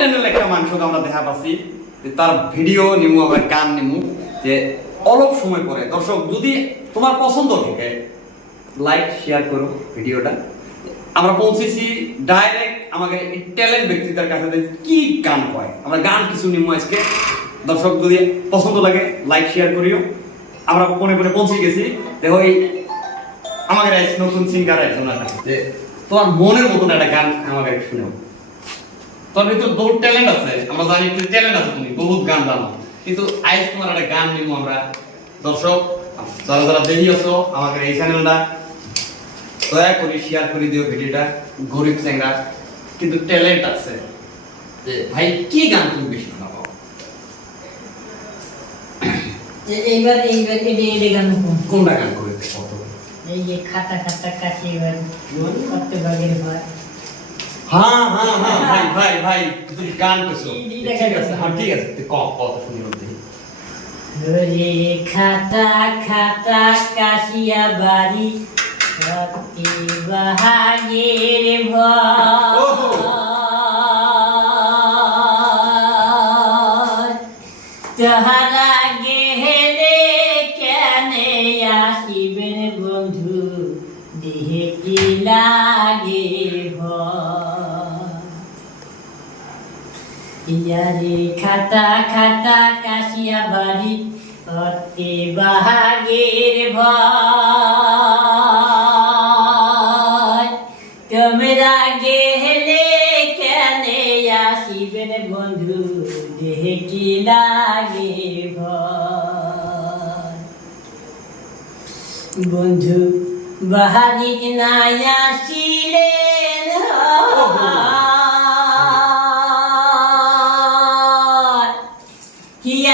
কন্টেন্টের একটা মানুষকে আমরা দেখা পাচ্ছি তার ভিডিও নিমু, আবার গান নিমু, যে অল্প সময় পরে। দর্শক, যদি তোমার পছন্দ থাকে লাইক শেয়ার করো ভিডিওটা আমরা পৌঁছেছি ডাইরেক্ট আমাকে ট্যালেন্ট ব্যক্তিদের কাছে কি গান কয়। আমরা গান কিছু নিমু আজকে। দর্শক, যদি পছন্দ লাগে লাইক শেয়ার করিও। আমরা কোনে কোনে পৌঁছে গেছি। দেখো এই আমাদের নতুন সিঙ্গার একজন যে তোমার মনের মতন একটা গান আমাকে শুনেও। তোর ভিতর বহুত ট্যালেন্ট আছে আমরা জানি তুই ট্যালেন্ট আছে তুমি বহুত গান জানো। কিন্তু আজ তোমার একটা গান নিব আমরা। দর্শক যারা যারা দেখি আছো আমাকে এই চ্যানেলটা দয়া করে শেয়ার করে দিও ভিডিওটা গরিব চ্যাংরা। কিন্তু ট্যালেন্ট আছে যে ভাই কি গান তুমি বেশি ভালো পাও? এইবার এইবার এটা এটা গান কোনটা গান করে কত এই যে খাতা খাতা কাশি এবার কত ভাগের হয় হ্যাঁ হ্যাঁ হ্যাঁ ভাই ভাই ভাই তুমি গান করছ। ঠিক আছে হ্যাঁ ঠিক আছে তুই কম কথা শুনি বলতে ওরে খাতা খাতা কাশিয়া বাড়ি সত্যি বাহাগের ভয় তাহারা ইয়ারে খাতা খাতা কাশিয়া বাড়ি অতে বাহাগের ভয়। তোমরা গেলে কেনে আসিবেন বন্ধু কি লাগে ভয়? বন্ধু বাহারি নাই আসিলেন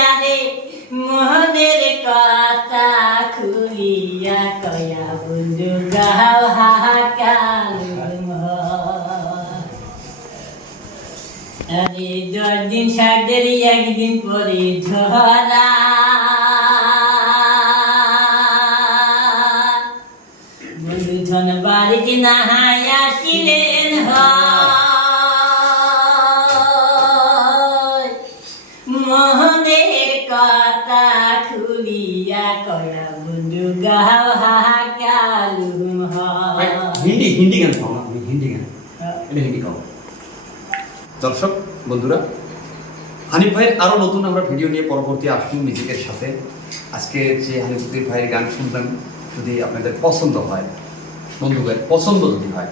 কিয়ারে মনের কথা খুলিয়া কয়া, বন্ধু, গাও হাহাকার আরে দশ দিন সাদের একদিন পরে ধরা বন্ধু ধন বাড়িতে নাহাই খুলিয়া কয়া বন্ধু গাও হাহাকালুম ভাই, হিন্দি হিন্দি গান গাও না হিন্দি গান। এটা হিন্দি গাও দর্শক বন্ধুরা হানিফ ভাইয়ের আরও নতুন আমরা ভিডিও নিয়ে পরবর্তী আসুন মিউজিকের সাথে আজকে যে হানিফুদ্দিন ভাইয়ের গান শুনবেন যদি আপনাদের পছন্দ হয় বন্ধুদের পছন্দ যদি হয়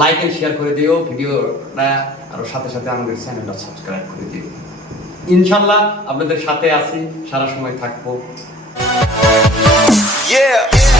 লাইক এন্ড শেয়ার করে দিও ভিডিওটা আরও সাথে সাথে আমাদের চ্যানেলটা সাবস্ক্রাইব করে দিও। ইনশাল্লাহ আপনাদের সাথে আছি সারা সময় থাকব Yeah.